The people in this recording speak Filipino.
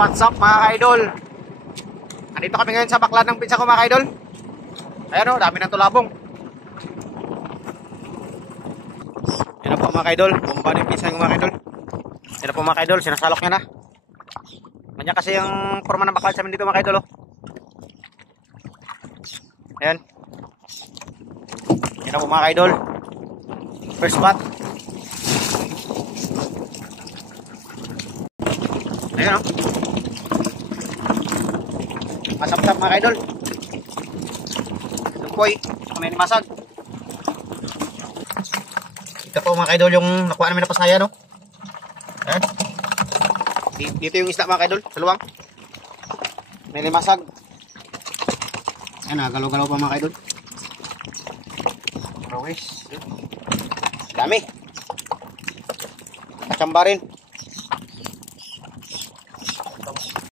What's up mga ka-idol? Andito kami ngayon sa baklad ng pinsa ko mga ka-idol. Ayan o, dami ng tulabong. Yan na po mga ka-idol. Bumaba na yung pinsa ko mga ka-idol. Yan na po mga ka-idol, sinasalok niya na. Ganyan kasi yung forma ng baklad sa amin dito mga ka-idol. Ayan. Yan na po mga ka-idol. First spot. Ayan o. Masap-sap mga ka-idol. Lumpoy. Saka may masag. Ito po mga ka-idol yung nakuha namin na pasaya no. Ayan. Dito yung isda mga ka-idol. Sa luwang. May limasag. Ayan galaw-galaw pa mga ka-idol. Okay. Dami. Kachamba rin.